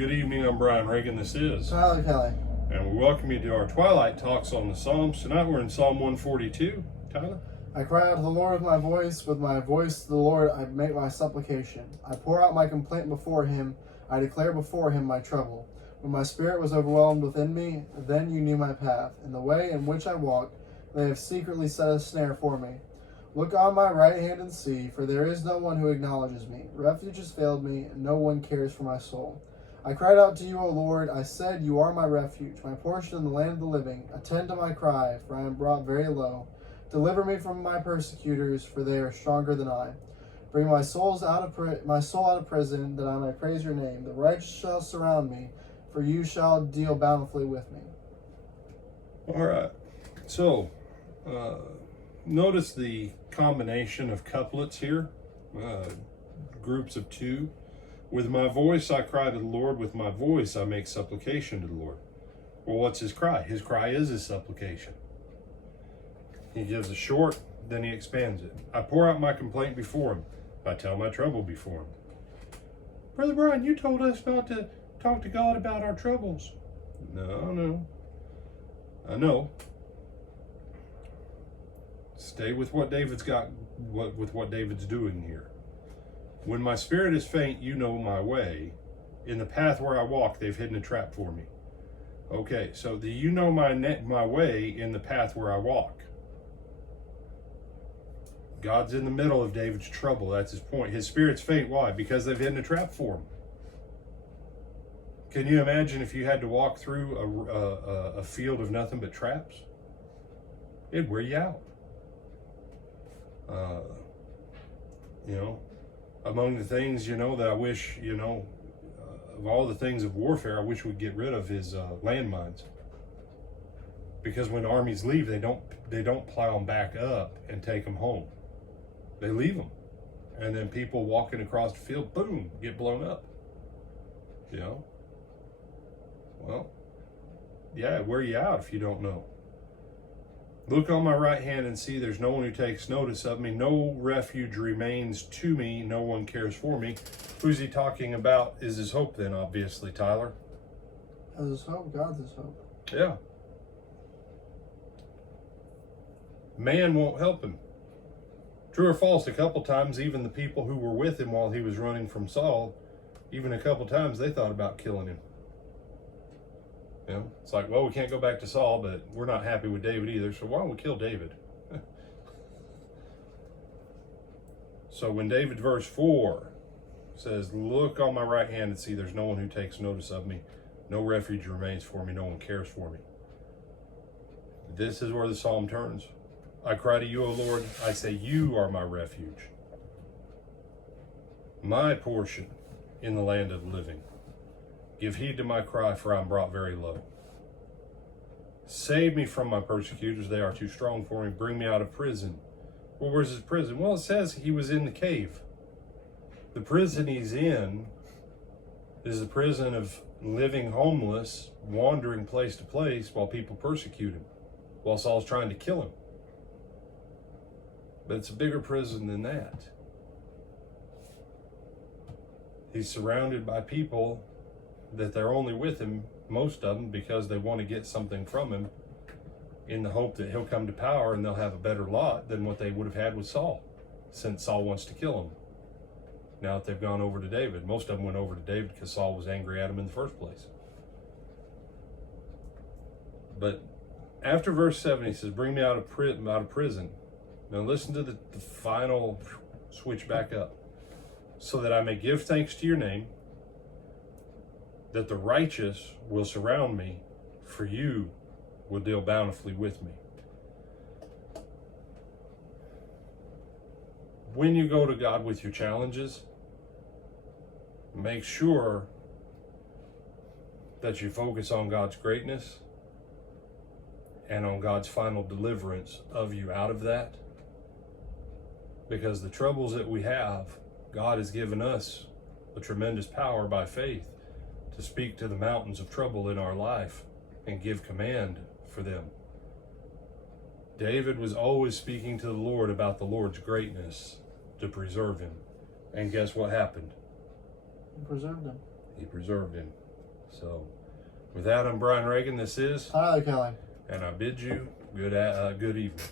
Good evening, I'm Brian Reagan, this is Tyler Kelly. and we welcome you to our Twilight Talks on the Psalms. Tonight we're in Psalm 142. Tyler? I cry out to the Lord with my voice to the Lord I make my supplication. I pour out my complaint before him, I declare before him my trouble. When my spirit was overwhelmed within me, then you knew my path. In the way in which I walk, they have secretly set a snare for me. Look on my right hand and see, for there is no one who acknowledges me. Refuge has failed me, and no one cares for my soul. I cried out to you, O Lord. I said, you are my refuge, my portion in the land of the living. Attend to my cry, for I am brought very low. Deliver me from my persecutors, for they are stronger than I. Bring my soul out of prison, that I may praise your name. The righteous shall surround me, for you shall deal bountifully with me. All right. So, notice the combination of couplets here, groups of two. With my voice I cry to the Lord, with my voice I make supplication to the Lord. Well, what's his cry? His cry is his supplication. He gives a short, then he expands it. I pour out my complaint before him. I tell my trouble before him. Brother Brian, you told us not to talk to God about our troubles. No. I know. Stay with what David's got, with what David's doing here. When my spirit is faint, you know my way. In the path where I walk, they've hidden a trap for me. Okay, so you know my way in the path where I walk. God's in the middle of David's trouble. That's his point. His spirit's faint. Why? Because they've hidden a trap for him. Can you imagine if you had to walk through a field of nothing but traps? It'd wear you out. Among the things, that I wish, of all the things of warfare, I wish we'd get rid of is landmines. Because when armies leave, they don't plow them back up and take them home. They leave them. And then people walking across the field, boom, get blown up. Well, yeah, it'd wear you out if you don't know. Look on my right hand and see there's no one who takes notice of me. No refuge remains to me. No one cares for me. Who's he talking about is his hope then, obviously, Tyler? His hope, God's his hope. Yeah. Man won't help him. True or false, a couple times, even the people who were with him while he was running from Saul, even a couple times they thought about killing him. It's like, well, we can't go back to Saul, but we're not happy with David either, so why don't we kill David? So when David, verse 4, says, look on my right hand and see there's no one who takes notice of me. No refuge remains for me. No one cares for me. This is where the psalm turns. I cry to you, O Lord. I say, you are my refuge, my portion in the land of the living. Give heed to my cry, for I am brought very low. Save me from my persecutors. They are too strong for me. Bring me out of prison. Well, where's his prison? Well, it says he was in the cave. The prison he's in is the prison of living homeless, wandering place to place while people persecute him, while Saul's trying to kill him. But it's a bigger prison than that. He's surrounded by people that they're only with him, most of them, because they want to get something from him in the hope that he'll come to power and they'll have a better lot than what they would have had with Saul, since Saul wants to kill him. Now that they've gone over to David, most of them went over to David because Saul was angry at him in the first place. But after verse 7, he says, bring me out of prison. Now listen to the final switch back up. So that I may give thanks to your name, that the righteous will surround me, for you will deal bountifully with me. When you go to God with your challenges, make sure that you focus on God's greatness and on God's final deliverance of you out of that. Because the troubles that we have, God has given us a tremendous power by faith to speak to the mountains of trouble in our life and give command for them. David was always speaking to the Lord about the Lord's greatness to preserve him. And guess what happened? He preserved him. He preserved him. So with that, I'm Brian Reagan. This is Tyler Kelly. and I bid you good evening.